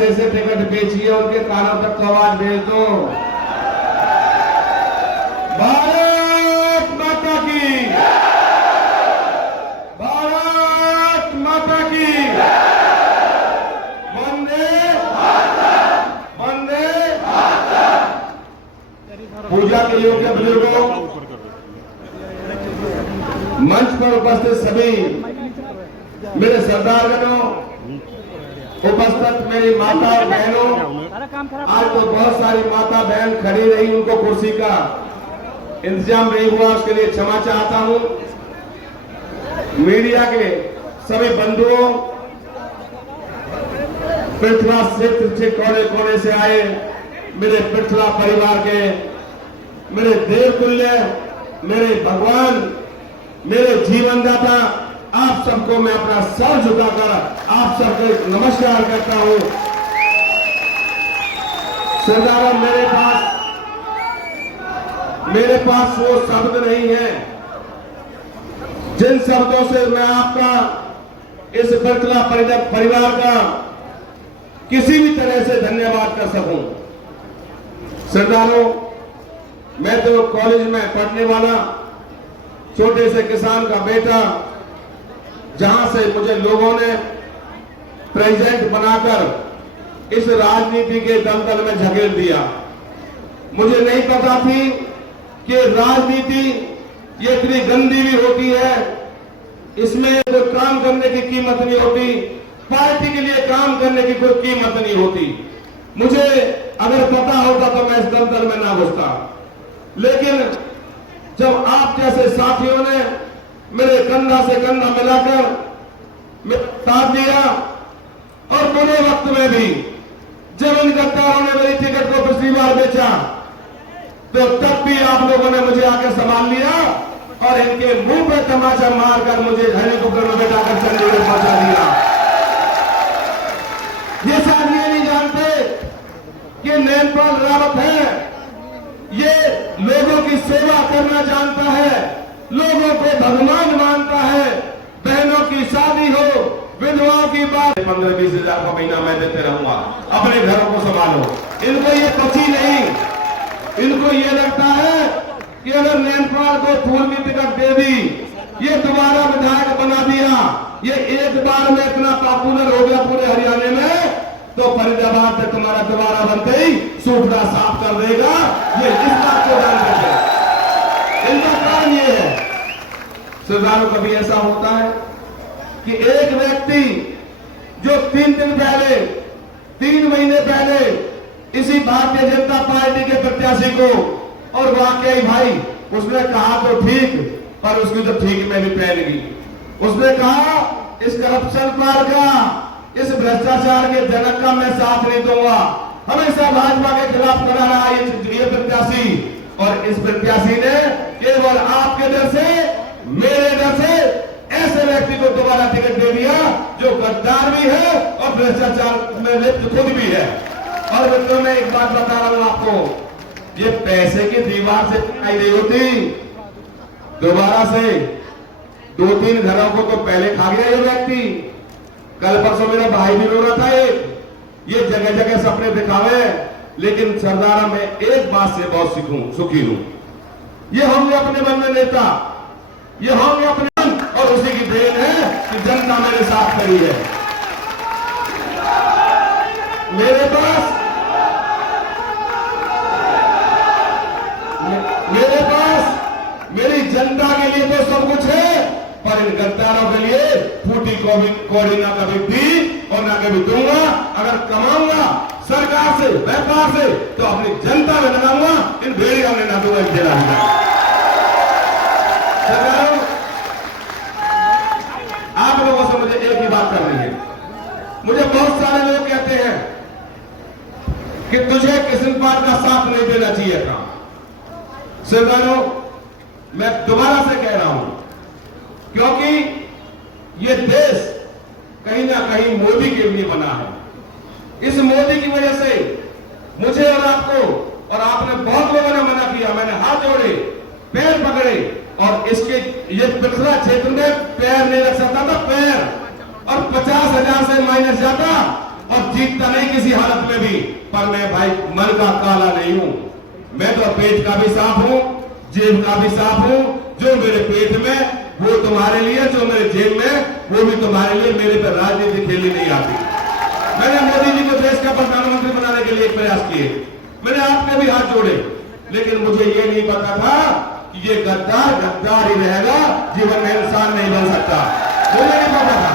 ऐसे ऐसे टिकट बेचिए, उनके कानों तक तो आवाज भेज दो। भारत माता की, भारत माता की, वंदे वंदे। पूजा के योग्य बुजुर्गों, मंच पर उपस्थित सभी मेरे सरदारगणों, उपस्थित मेरी माता और बहनों, आज तो बहुत सारी माता बहन खड़ी रही, उनको कुर्सी का इंतजाम नहीं हुआ, उसके लिए क्षमा चाहता हूं। मीडिया के सभी बंधुओं, पृथ्वी क्षेत्र से कोने कोने से आए मेरे पृथ्वी परिवार के, मेरे देवतुल्य, मेरे भगवान, मेरे जीवनदाता, आप सबको मैं अपना सर झुकाकर आप सबको नमस्कार करता हूं। सरदारों, मेरे पास वो शब्द नहीं है जिन शब्दों से मैं आपका, इस बिरला परिवार का किसी भी तरह से धन्यवाद कर सकूं। सरदारों, मैं तो कॉलेज में पढ़ने वाला छोटे से किसान का बेटा, जहां से मुझे लोगों ने प्रेसिडेंट बनाकर इस राजनीति के दलदल में झकेल दिया। मुझे नहीं पता थी कि राजनीति ये इतनी गंदी भी होती है, इसमें कोई काम करने की कीमत नहीं होती, पार्टी के लिए काम करने की कोई कीमत नहीं होती। मुझे अगर पता होता तो मैं इस दलदल में ना घुसता, लेकिन जब आप जैसे साथियों ने मेरे कंधा से कंधा मिलाकर मेरा साथ दिया, और बुरे वक्त में भी जब इन गद्दारों ने मेरी टिकट को पिछली बार बेचा, तो तब भी आप लोगों ने मुझे आकर संभाल लिया और इनके मुंह पे तमाचा मारकर मुझे हेलीकॉप्टर में बैठाकर चंडीगढ़ पहुंचा दिया। ये साथ ये नहीं जानते कि नैनपाल रावत है, ये लोगों की सेवा करना जानता है, लोगों को भगवान मानता है। बहनों की शादी हो, विधवाओं की बात, 15-20 हजार का महीना मैं देते रहूंगा, अपने घरों को संभालो। इनको ये पची नहीं, इनको ये लगता है कि अगर नैनपाल को फूल की टिकट दे दी, ये दोबारा विधायक बना दिया, ये एक बार में इतना पॉपुलर हो गया पूरे हरियाणा में, तो फरीदाबाद से तुम्हारा दोबारा बनते ही सूपड़ा साफ कर देगा। ये इस बात को जानते थे। इनका कारण ये है, सरदारों, कभी ऐसा होता है कि एक व्यक्ति जो 3 दिन पहले, 3 महीने पहले इसी भारतीय जनता पार्टी के प्रत्याशी को, और वाकई भाई उसने कहा तो ठीक, पर उसकी तो ठीक में भी पहन गई। उसने कहा इस करप्शन पार का, इस भ्रष्टाचार के जनक का मैं साथ नहीं दूंगा, हमेशा भाजपा के खिलाफ खड़ा रहा ये प्रत्याशी। और इस प्रत्याशी ने केवल आपके डर से, मेरे डर से ऐसे व्यक्ति को दोबारा टिकट दे दिया जो गद्दार भी है और भ्रष्टाचार में लिप्त खुद भी है। और मित्रों, मैं एक बात बता रहा हूं आपको, ये पैसे की दीवार से आई नहीं होती, दोबारा से 2-3 घरों को तो पहले खा गया ये व्यक्ति। कल परसों मेरा भाई भी रो रहा था, ये जगह जगह सपने दिखावे, लेकिन सरदार मैं एक बात से बहुत सुखी हूं, ये होंगे अपने मन में नेता, ये होंगे अपने मन, और उसी की देन है कि जनता मेरे साथ खड़ी है। मेरे पास मेरी जनता के लिए तो सब कुछ है, पर इन गद्दारों के लिए फूटी कौड़ी ना कभी दी और ना कभी दूंगा। अगर कमाऊंगा सरकार से, व्यापार से, तो अपनी जनता में लगाऊंगा, इन भेड़ियों में ना दूंगा जिला। सरकारों, आप लोगों से मुझे एक ही बात करनी है। मुझे बहुत सारे लोग कहते हैं कि तुझे किसी बात का साथ नहीं देना चाहिए था। सरकारों, मैं दोबारा से कह रहा हूं, क्योंकि ये देश कहीं ना कहीं मोदी के लिए बना है। इस मोदी की वजह से मुझे और आपको, और आपने बहुत लोगों ने मना किया, मैंने हाथ जोड़े, पैर पकड़े, और इसके ये पिछड़ा क्षेत्र में पैर नहीं रख सकता था, पैर, और 50,000 से माइनस जाता और जीतता नहीं किसी हालत में भी। पर मैं भाई मन का काला नहीं हूं, मैं तो पेट का भी साफ हूं, जेब का भी साफ हूं। जो मेरे पेट में वो तुम्हारे लिए, जो मेरे जेब में वो भी तुम्हारे लिए। मेरे पर राजनीति खेलनी नहीं आती। मैंने मोदी जी को देश का प्रधानमंत्री बनाने के लिए प्रयास किए, मैंने आपके भी हाथ जोड़े, लेकिन मुझे ये नहीं पता था कि ये गद्दार गद्दार ही रहेगा, जीवन में इंसान नहीं बन सकता। मुझे नहीं पता था।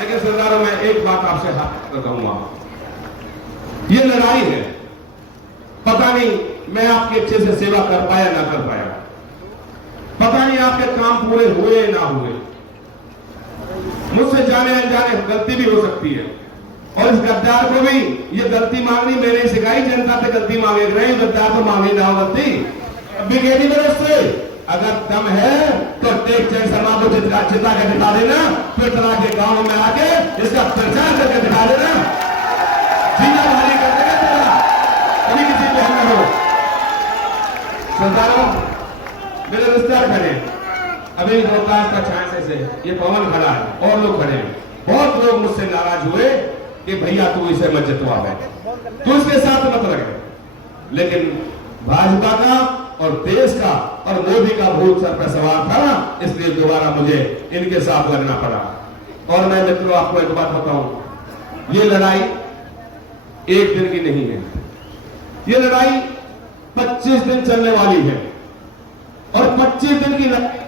लेकिन सरदारों, मैं एक बात आपसे हाथ कहूंगा, ये लड़ाई है, पता नहीं मैं आपके अच्छे से सेवा कर पाया ना कर पाया, पता नहीं आपके काम पूरे हुए ना हुए, मुझसे जाने अनजाने गलती भी हो सकती है। और इस गद्दार को भी ये गलती मांगनी मैंने सिखाई, जनता से गलती मांगे रहे, गद्दार को मांगे ना हो गलती। बिगेड़ी मेरे से अगर दम है तो टेक चैन शर्मा को जिता के दिखा देना, फिर तरह के गांव में आके इसका प्रचार करके दिखा देना, जीना भारी कर देगा तेरा, कभी किसी को हम हो। सरदारों, मेरे रिश्तेदार खड़े, अभी रोहतास का छांसे से ये पवन खड़ा है और लोग खड़े हैं। बहुत लोग मुझसे नाराज हुए कि भैया तू इसे मत जितवा है, तू इसके साथ मत लगे। लेकिन भाजपा का और देश का और मोदी का भूत सर पर सवार था, इसलिए दोबारा मुझे इनके साथ लगना पड़ा। और मैं मित्रों आपको एक बात बताऊं, ये लड़ाई एक दिन की नहीं है, ये लड़ाई 25 दिन चलने वाली है। और 25 दिन की लड़ाई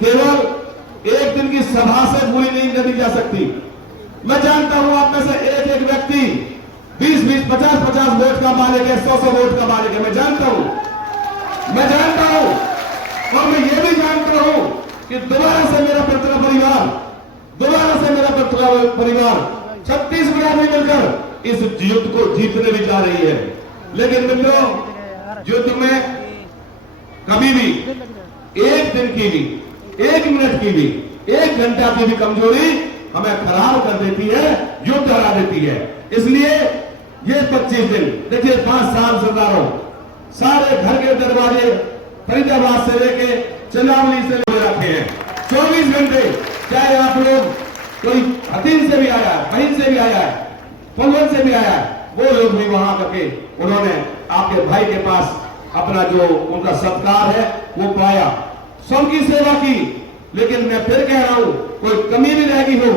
केवल एक दिन की सभा से पूरी नहीं कर दी जा सकती। मैं जानता हूं आप में से एक एक व्यक्ति 20-20, 50-50 वोट का मालिक है, 100-100 वोट का मालिक है। मैं जानता हूं और मैं ये भी जानता हूं कि दोबारा से मेरा परिवार छत्तीसगढ़ में मिलकर इस युद्ध को जीतने भी जा रही है। लेकिन मित्रों, युद्ध में कभी भी एक दिन की भी, एक मिनट की भी, एक घंटा की भी कमजोरी हमें खराब कर देती है, युद्ध हरा देती है। इसलिए ये 25 दिन देखिए, 5 साल सरदारों, सारे घर के दरवाजे फरीदाबाद से लेके चंद्रावली से रखे हैं 24 घंटे। चाहे आप लोग कोई हतीन से भी आया है, बहन से भी आया है, पलवन से भी आया है, वो लोग भी वहां करके उन्होंने आपके भाई के पास अपना जो उनका सत्कार है वो पाया, सबकी सेवा की। लेकिन मैं फिर कह रहा हूं, कोई कमी भी रहेगी हो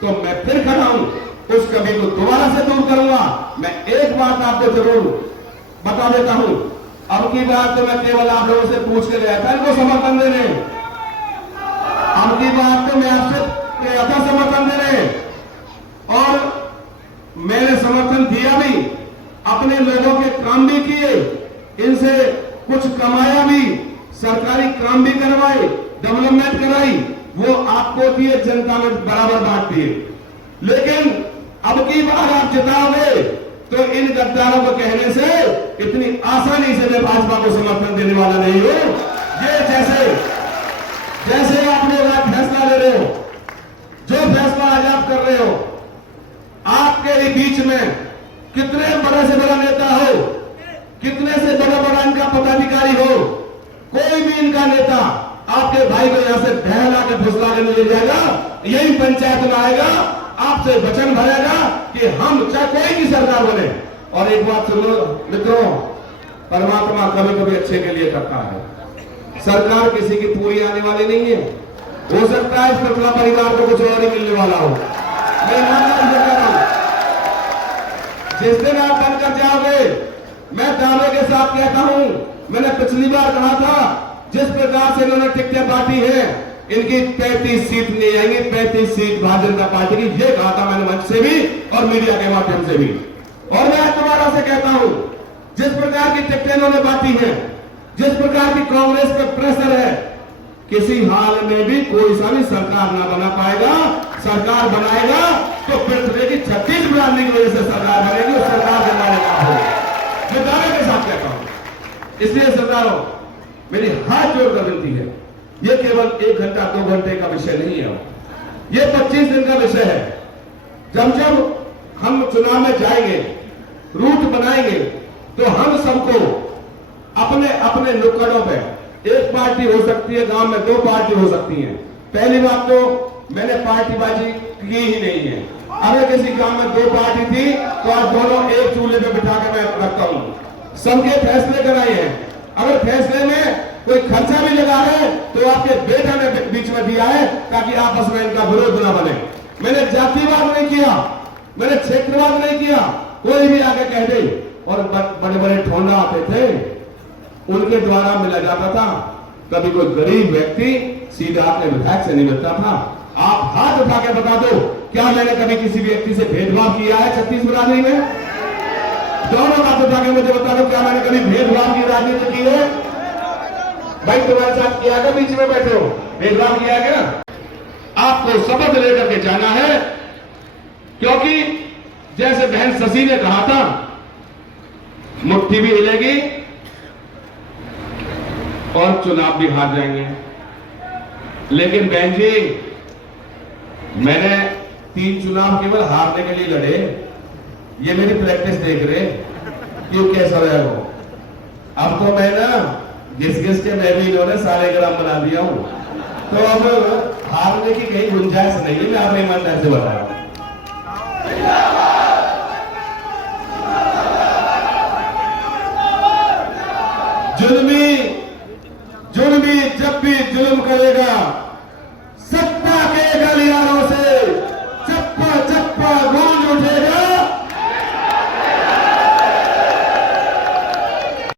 तो मैं फिर खड़ा हूं, उस कमी को दोबारा से दूर करूंगा। मैं एक बात आपको जरूर बता देता हूं, अब की बात तो मैं केवल आप लोगों से पूछ के गया था इनको समर्थन देने, अब की बात तो मैं आपसे गया था समर्थन देने, और मैंने समर्थन दिया भी, अपने लोगों के काम भी किए, इनसे कुछ कमाया भी, सरकारी काम भी करवाए, डेवलपमेंट कराई, वो आपको दिए, जनता में बराबर बांट दिए। लेकिन अब की बार आप जिताओगे तो इन गद्दारों को कहने से इतनी आसानी से मैं भाजपा को समर्थन देने वाला नहीं हूं। ये जैसे आप लोग आज फैसला ले रहे हो, जो फैसला आज आप कर रहे हो, आपके ही बीच में कितने बड़े से बड़ा नेता हो, कितने से बड़ा इनका पदाधिकारी हो, कोई भी इनका नेता आपके भाई को यहां से बहला के फुसला के ले जाएगा, यही पंचायत में आएगा, आपसे वचन भरेगा कि हम चाहे कोई की सरकार बने। और एक बात सुनो मित्रों, परमात्मा कभी कभी अच्छे के लिए करता है, सरकार किसी की पूरी आने वाली नहीं है। हो सकता है इस पतला परिवार को कुछ और ही मिलने वाला हो। मैं ईमानदारी से कह रहा हूं, जिस दिन आप बनकर जाओगे, मैं दावे के साथ कहता हूं, मैंने पिछली बार कहा था, जिस प्रकार से इन्होंने टिकटें बांटी है, इनकी 35 सीट नहीं आएंगी, 35 सीट भारतीय जनता पार्टी की, ये कहा था मैंने मंच से भी और मीडिया के माध्यम से भी। और मैं दोबारा से कहता हूं, जिस प्रकार की टिकटें इन्होंने बांटी है, जिस प्रकार की कांग्रेस पर प्रेशर है, किसी हाल में भी कोई सा भी सरकार ना बना पाएगा। सरकार बनाएगा तो फिर की 36 बिरादरी की वजह से सरकार बनेगी, और सरकार बनाने का हो, मैं दावे के साथ कहता हूं। इसलिए सरदारों, मेरी हाथ जोड़कर विनती है, ये केवल 1 घंटा 2 घंटे का विषय नहीं है, ये 25 दिन का विषय है। जब हम चुनाव में जाएंगे, रूट बनाएंगे, तो हम सबको अपने अपने नुक्कड़ों पे, एक पार्टी हो सकती है गांव में, 2 पार्टी हो सकती है। पहली बात तो मैंने पार्टीबाजी की ही नहीं है। अगर किसी गांव में 2 पार्टी थी तो आज दोनों एक चूल्हे पे बिठा के मैं रखता हूं, सबके फैसले कराए हैं। अगर फैसले में कोई खर्चा भी लगा है तो आपके बेटा ने बीच में दिया है ताकि आपस में इनका विरोध न बने। मैंने जातिवाद नहीं किया, मैंने क्षेत्रवाद नहीं किया। कोई भी आगे कह दे, और बड़े बड़े ठोंडा आते थे उनके द्वारा मिला जाता था। कभी कोई गरीब व्यक्ति सीधा अपने विधायक से नहीं मिलता था। आप हाथ उठा के बता दो, क्या मैंने कभी किसी व्यक्ति से भेदभाव किया है छत्तीसगढ़ राजनीति में? दोनों हाथ उठा के मुझे बता दो, क्या मैंने कभी भेदभाव की राजनीति की है? भाई तुम्हारे साथ किया क्या? बीच में बैठे हो, भेदभाव किया क्या? आपको शपथ लेकर के जाना है, क्योंकि जैसे बहन शशि ने कहा था, मुट्ठी भी हिलेगी और चुनाव भी हार जाएंगे। लेकिन बहन जी, मैंने 3 चुनाव केवल हारने के लिए लड़े। ये मेरी प्रैक्टिस देख रहे क्यों कैसा रहे हो। अब तो मैं ना घिस के मैं भी इन्होंने सालेग्राम बना दिया हूं, तो अब हारने की कहीं गुंजाइश नहीं है। मैं आपने ईमानदार से बताया। जुल्मी जब भी जुल्म करेगा